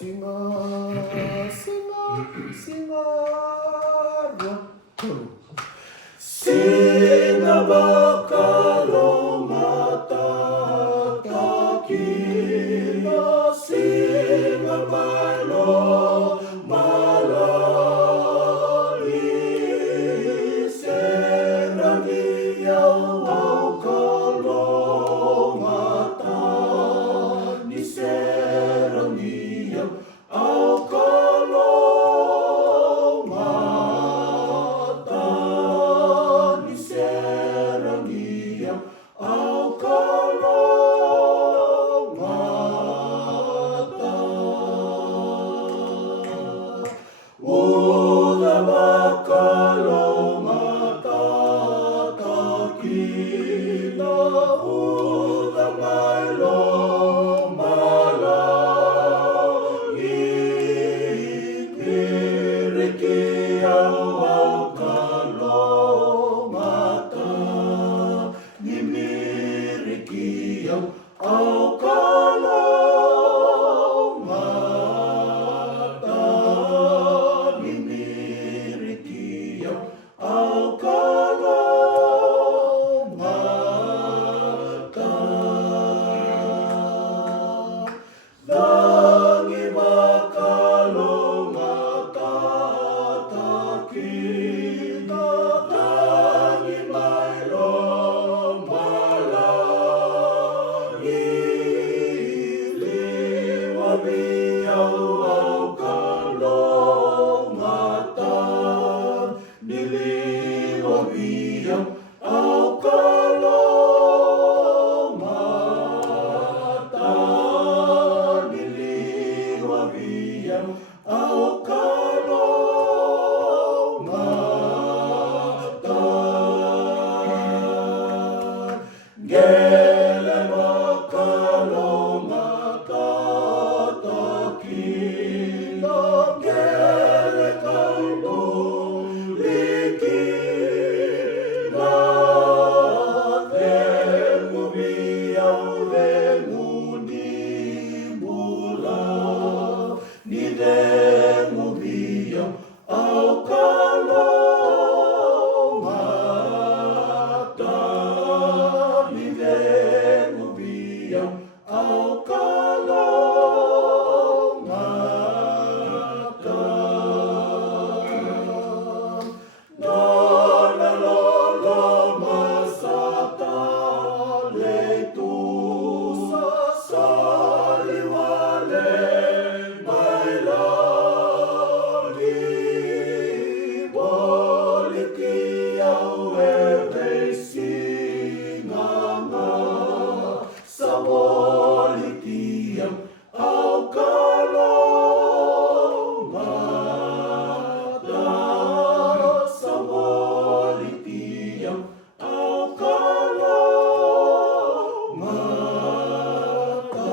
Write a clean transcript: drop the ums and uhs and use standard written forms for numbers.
Singa, singa, singa, rock. Singa bakalo mata takina, singa bailo malali, sera dia wakalo mata ni sera dia. Au kalau mata ni serang diam, au kalau mata udah bakal mata takina udah mailo au kalau mata nimirikiam, au kalau mata dangi bakalo mata takina dangi mailo au kalau mata niliwabiam au kalau mata niliwabiam au kalau mata gele bakalo mata au kalau mata ni vengo biam au kalau mata dona lolo masata leitu sasali wale au kalau mata sabolitiam au kalau mata